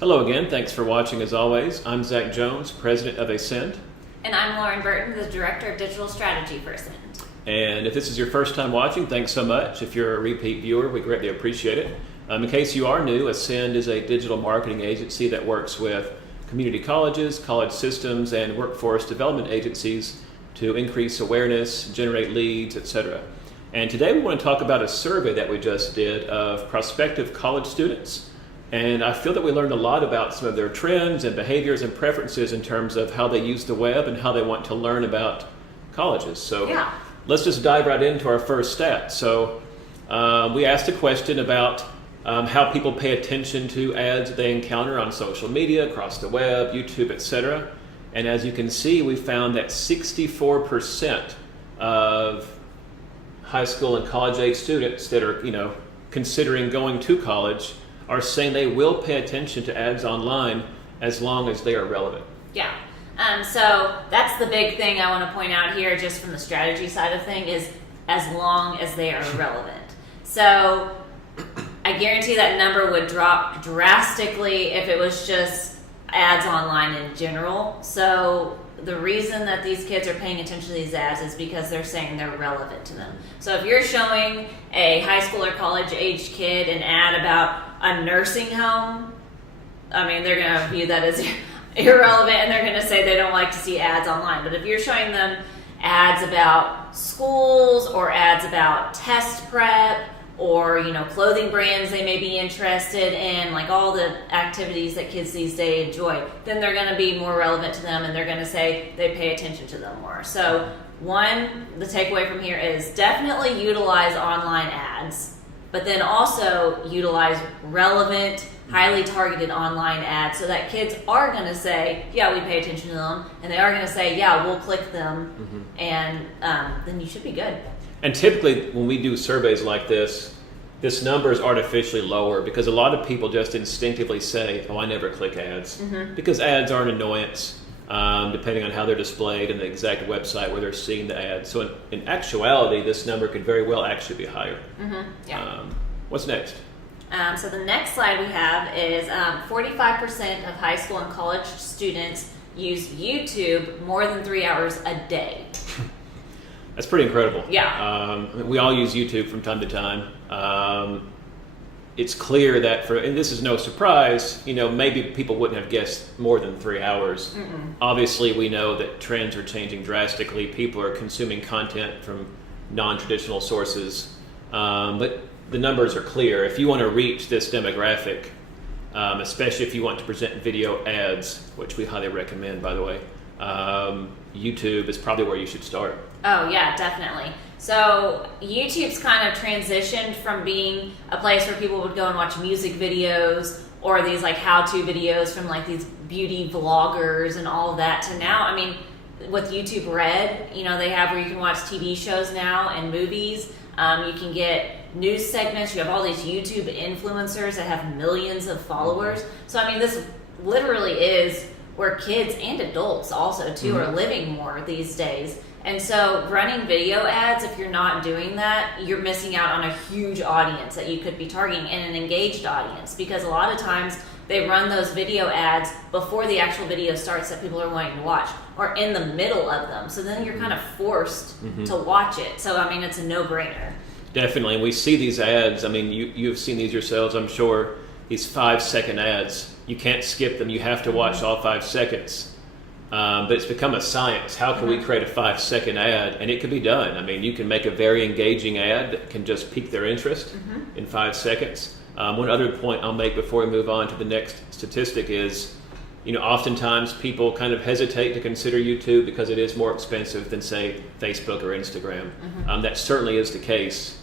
Hello again, thanks for watching as always. I'm Zach Jones, President of Ascend. And I'm Lauren Burton, the Director of Digital Strategy for Ascend. And if this is your first time watching, thanks so much. If you're a repeat viewer, we greatly appreciate it. In case you are new, Ascend is a digital marketing agency that works with community colleges, college systems, and workforce development agencies to increase awareness, generate leads, etc. And today we want to talk about a survey that we just did of prospective college students. And I feel that we learned a lot about some of their trends and behaviors and preferences in terms of how they use the web and how they want to learn about colleges. So let's just dive right into our first stat. So we asked a question about how people pay attention to ads that they encounter on social media, across the web, YouTube, etc. And as you can see, we found that 64% of high school and college age students that are, considering going to college are saying they will pay attention to ads online as long as they are relevant. Yeah. So that's the big thing I want to point out here, just from the strategy side of thing, is as long as they are relevant. So I guarantee that number would drop drastically if it was just ads online in general. So the reason that these kids are paying attention to these ads is because they're saying they're relevant to them. So if you're showing a high school or college age kid an ad about a nursing home, they're going to view that as irrelevant, and they're going to say they don't like to see ads online. But if you're showing them ads about schools or ads about test prep or clothing brands they may be interested in, like all the activities that kids these days enjoy, then they're going to be more relevant to them, and they're going to say they pay attention to them more. So the takeaway from here is definitely utilize online ads, but then also utilize relevant, highly targeted online ads so that kids are going to say, yeah, we pay attention to them, and they are going to say, yeah, we'll click them, and then you should be good. And typically when we do surveys like this number is artificially lower because a lot of people just instinctively say, oh, I never click ads, because ads are an annoyance depending on how they're displayed and the exact website where they're seeing the ads. So in actuality, this number could very well actually be higher. What's next? So the next slide we have is 45% of high school and college students use YouTube more than 3 hours a day. That's pretty incredible. Yeah. We all use YouTube from time to time. It's clear that and this is no surprise, maybe people wouldn't have guessed more than 3 hours. Obviously, we know that trends are changing drastically. People are consuming content from non-traditional sources. But the numbers are clear. If you want to reach this demographic, especially if you want to present video ads, which we highly recommend, by the way, YouTube is probably where you should start. Oh, yeah, definitely. So YouTube's kind of transitioned from being a place where people would go and watch music videos or these like how-to videos from like these beauty vloggers and all of that to now, with YouTube Red, they have where you can watch TV shows now and movies. You can get news segments. You have all these YouTube influencers that have millions of followers. So, this literally is where kids and adults also too are living more these days. And so running video ads, if you're not doing that, you're missing out on a huge audience that you could be targeting, and an engaged audience, because a lot of times they run those video ads before the actual video starts that people are wanting to watch, or in the middle of them. So then you're kind of forced to watch it. So, it's a no-brainer. Definitely. And we see these ads. You've seen these yourselves, I'm sure, these 5-second ads. You can't skip them. You have to watch all 5 seconds. But it's become a science. How can we create a 5-second ad? And it can be done. You can make a very engaging ad that can just pique their interest in 5 seconds. One other point I'll make before we move on to the next statistic is, oftentimes people kind of hesitate to consider YouTube because it is more expensive than, say, Facebook or Instagram. That certainly is the case.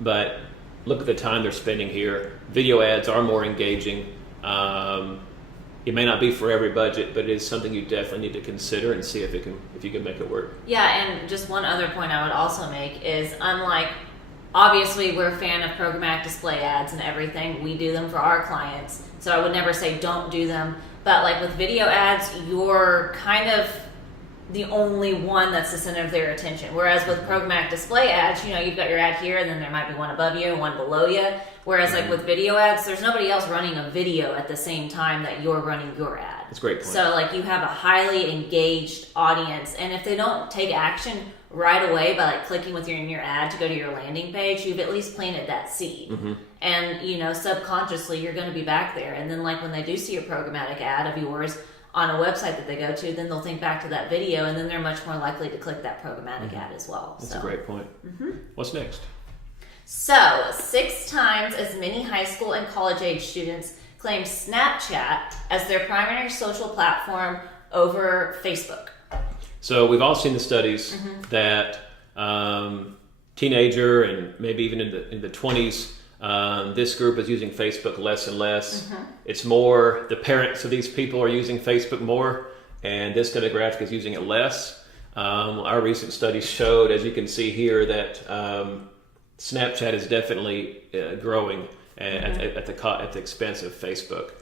But look at the time they're spending here. Video ads are more engaging. It may not be for every budget, but it is something you definitely need to consider and see if you can make it work. Yeah, and just one other point I would also make is, unlike, obviously we're a fan of programmatic display ads and everything. We do them for our clients, so I would never say don't do them. But like with video ads, you're kind of the only one that's the center of their attention. Whereas with programmatic display ads, you've got your ad here, and then there might be one above you and one below you. Whereas like with video ads, there's nobody else running a video at the same time that you're running your ad. That's a great point. So like you have a highly engaged audience, and if they don't take action right away by like clicking with in your ad to go to your landing page, you've at least planted that seed. And subconsciously you're going to be back there. And then like when they do see a programmatic ad of yours on a website that they go to, then they'll think back to that video, and then they're much more likely to click that programmatic ad as well. That's a great point. What's next? So 6 times as many high school and college age students claim Snapchat as their primary social platform over Facebook. So we've all seen the studies that teenager and maybe even in the 20s, this group is using Facebook less and less. It's more the parents of these people are using Facebook more, and this demographic is using it less. Our recent studies showed, as you can see here, that Snapchat is definitely growing at the expense of Facebook.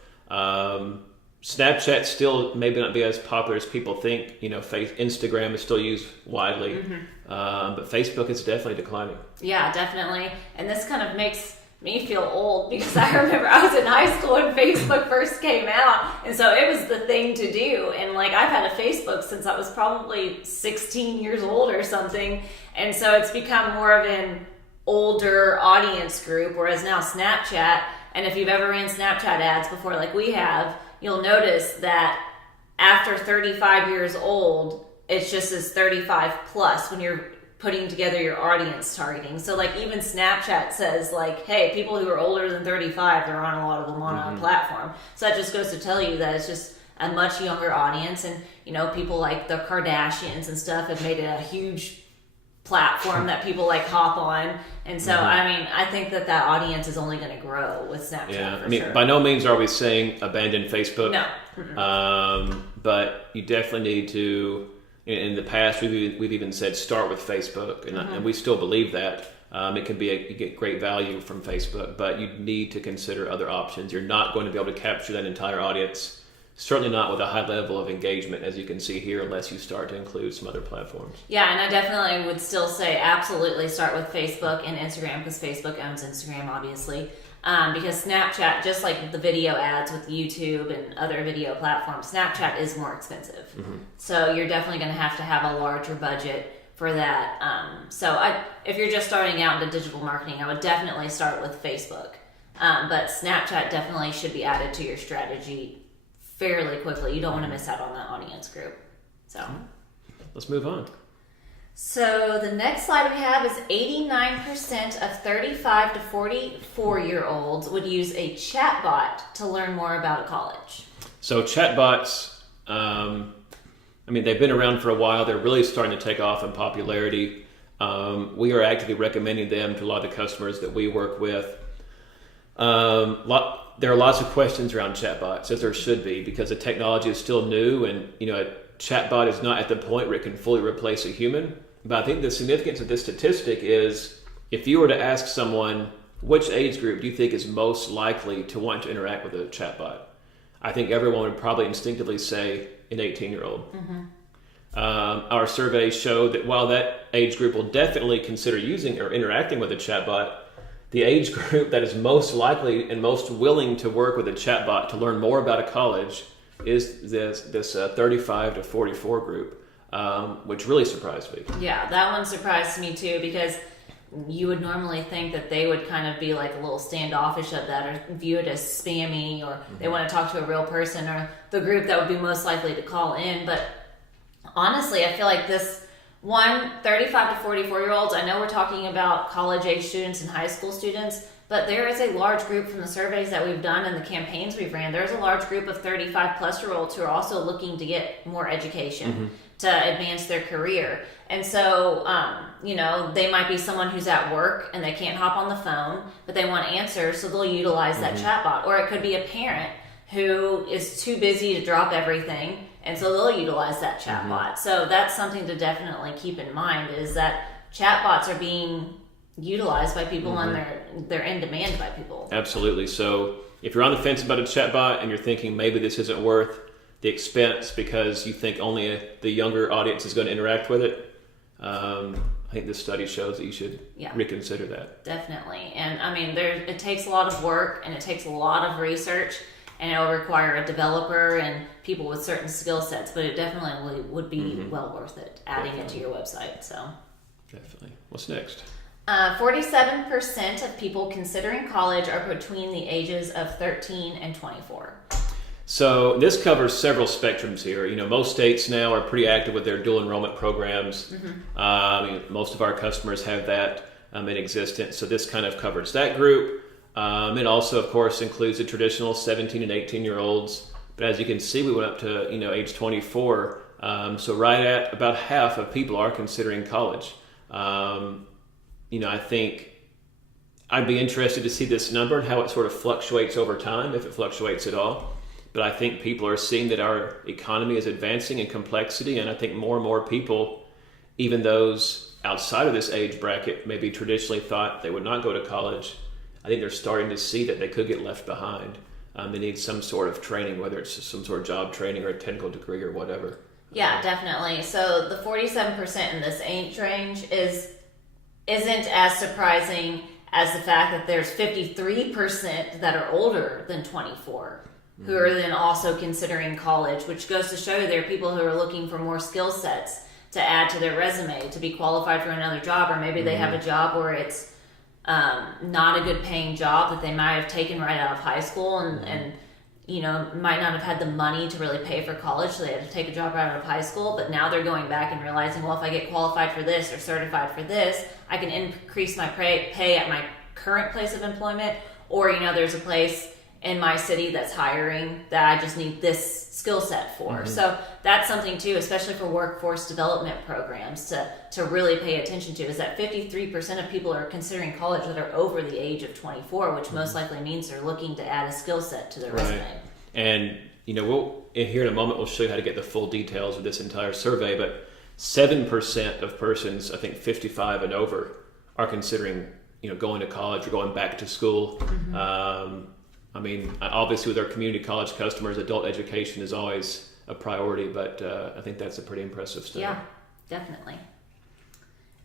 Snapchat still maybe not be as popular as people think. Instagram is still used widely, but Facebook is definitely declining. Yeah, definitely. And this kind of makes me feel old, because I remember I was in high school when Facebook first came out, and so it was the thing to do. And like I've had a Facebook since I was probably 16 years old or something, and so it's become more of an older audience group, whereas now Snapchat, and if you've ever ran Snapchat ads before like we have, you'll notice that after 35 years old, it's just as 35 plus when you're putting together your audience targeting. So like even Snapchat says like, hey, people who are older than 35, there aren't a lot of them on our platform. So that just goes to tell you that it's just a much younger audience. And people like the Kardashians and stuff have made it a huge platform that people like hop on. And so I think that audience is only going to grow with Snapchat. Sure. By no means are we saying abandon Facebook. No. But you definitely need to. In the past, we've even said start with Facebook, and we still believe that. It can be you get great value from Facebook, but you need to consider other options. You're not going to be able to capture that entire audience, certainly not with a high level of engagement, as you can see here, unless you start to include some other platforms. Yeah, and I definitely would still say absolutely start with Facebook and Instagram, because Facebook owns Instagram, obviously. Because Snapchat, just like the video ads with YouTube and other video platforms, Snapchat is more expensive. So you're definitely going to have a larger budget for that. If you're just starting out into digital marketing, I would definitely start with Facebook. But Snapchat definitely should be added to your strategy fairly quickly. You don't want to miss out on that audience group. So let's move on. So the next slide we have is 89% of 35 to 44-year-olds would use a chatbot to learn more about a college. So chatbots, they've been around for a while. They're really starting to take off in popularity. We are actively recommending them to a lot of the customers that we work with. There are lots of questions around chatbots, as there should be, because the technology is still new, and a chatbot is not at the point where it can fully replace a human. But I think the significance of this statistic is, if you were to ask someone, which age group do you think is most likely to want to interact with a chatbot? I think everyone would probably instinctively say an 18-year-old. Our survey showed that while that age group will definitely consider using or interacting with a chatbot, the age group that is most likely and most willing to work with a chatbot to learn more about a college is this 35 to 44 group, which really surprised me. Yeah, that one surprised me too, because you would normally think that they would kind of be like a little standoffish of that, or view it as spammy, or they want to talk to a real person, or the group that would be most likely to call in. But honestly, I feel like this 35 to 44-year-olds, I know we're talking about college-age students and high school students, but there is a large group from the surveys that we've done and the campaigns we've ran. There's a large group of 35-plus-year-olds who are also looking to get more education to advance their career. And so, they might be someone who's at work and they can't hop on the phone, but they want answers, so they'll utilize that chatbot. Or it could be a parent who is too busy to drop everything, and so they'll utilize that chatbot. So that's something to definitely keep in mind, is that chatbots are being utilized by people and they're in demand by people. Absolutely. So if you're on the fence about a chatbot and you're thinking maybe this isn't worth the expense because you think only the younger audience is going to interact with it, I think this study shows that you should reconsider that. Definitely. And I mean, it takes a lot of work and it takes a lot of research, and it will require a developer and people with certain skill sets, but it definitely would be well worth it adding it to your website. So definitely. What's next? 47% of people considering college are between the ages of 13 and 24. So this covers several spectrums here. You know, most states now are pretty active with their dual enrollment programs. Most of our customers have that in existence. So this kind of covers that group. It also, of course, includes the traditional 17 and 18-year-olds. But as you can see, we went up to, age 24. So right at about half of people are considering college. I think I'd be interested to see this number and how it sort of fluctuates over time, if it fluctuates at all. But I think people are seeing that our economy is advancing in complexity, and I think more and more people, even those outside of this age bracket, maybe traditionally thought they would not go to college, I think they're starting to see that they could get left behind. They need some sort of training, whether it's some sort of job training or a technical degree or whatever. Yeah, definitely. So the 47% in this age range isn't as surprising as the fact that there's 53% that are older than 24 who are then also considering college, which goes to show you there are people who are looking for more skill sets to add to their resume to be qualified for another job, or maybe they have a job where it's not a good paying job that they might have taken right out of high school and might not have had the money to really pay for college, so they had to take a job right out of high school, but now they're going back and realizing, well, if I get qualified for this or certified for this, I can increase my pay at my current place of employment, or there's a place in my city that's hiring that I just need this skill set for. So that's something too, especially for workforce development programs to really pay attention to, is that 53% of people are considering college that are over the age of 24, which most likely means they're looking to add a skill set to their resume. And we'll here in a moment we'll show you how to get the full details of this entire survey, but 7% of persons, I think 55 and over, are considering going to college or going back to school. Obviously with our community college customers, adult education is always a priority, but I think that's a pretty impressive study. Yeah, definitely.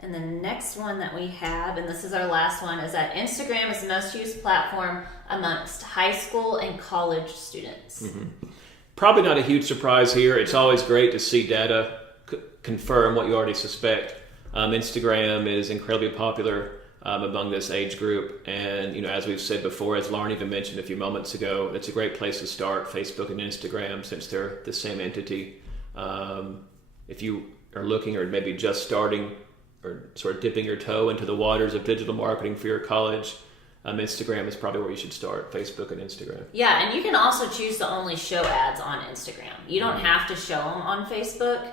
And the next one that we have, and this is our last one, is that Instagram is the most used platform amongst high school and college students. Probably not a huge surprise here. It's always great to see data confirm what you already suspect. Instagram is incredibly popular among this age group, and as we've said before, as Lauren even mentioned a few moments ago, it's a great place to start. Facebook and Instagram, since they're the same entity. If you are looking or maybe just starting or sort of dipping your toe into the waters of digital marketing for your college, Instagram is probably where you should start. Facebook and Instagram. Yeah, and you can also choose to only show ads on Instagram. You don't have to show them on Facebook.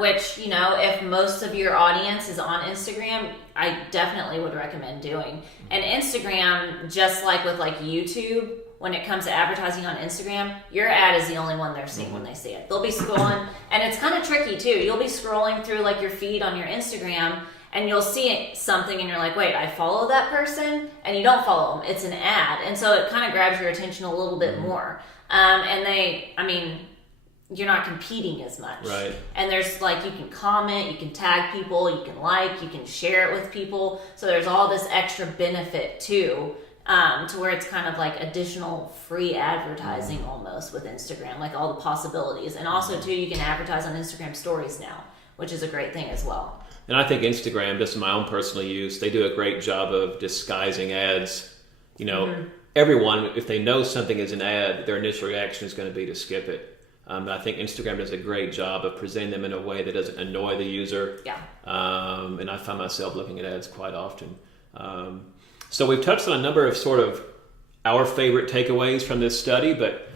Which, if most of your audience is on Instagram, I definitely would recommend doing. And Instagram, just like with YouTube, when it comes to advertising on Instagram, your ad is the only one they're seeing when they see it. They'll be scrolling, and it's kind of tricky too. You'll be scrolling through your feed on your Instagram, and you'll see something and you're like, wait, I follow that person, and you don't follow them. It's an ad. And so it kind of grabs your attention a little bit more. You're not competing as much. Right. And there's you can comment, you can tag people, you can you can share it with people. So there's all this extra benefit too, to where it's kind of additional free advertising almost with Instagram, all the possibilities. And also too, you can advertise on Instagram stories now, which is a great thing as well. And I think Instagram, just in my own personal use, they do a great job of disguising ads. Everyone, if they know something is an ad, their initial reaction is going to be to skip it. I think Instagram does a great job of presenting them in a way that doesn't annoy the user. Yeah. And I find myself looking at ads quite often. So we've touched on a number of sort of our favorite takeaways from this study, but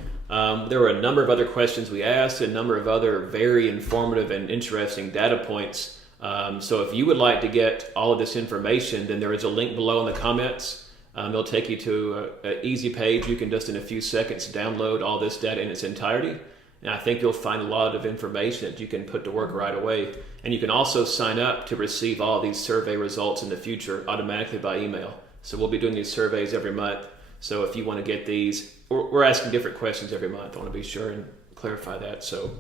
there were a number of other questions we asked, a number of other very informative and interesting data points. So if you would like to get all of this information, then there is a link below in the comments. It'll take you to an easy page. You can just in a few seconds download all this data in its entirety. And I think you'll find a lot of information that you can put to work right away. And you can also sign up to receive all these survey results in the future automatically by email. So we'll be doing these surveys every month. So if you want to get these, we're asking different questions every month. I want to be sure and clarify that. So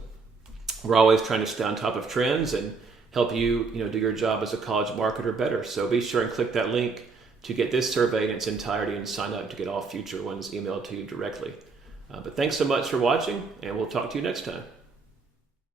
we're always trying to stay on top of trends and help you, do your job as a college marketer better. So be sure and click that link to get this survey in its entirety and sign up to get all future ones emailed to you directly. But thanks so much for watching, and we'll talk to you next time.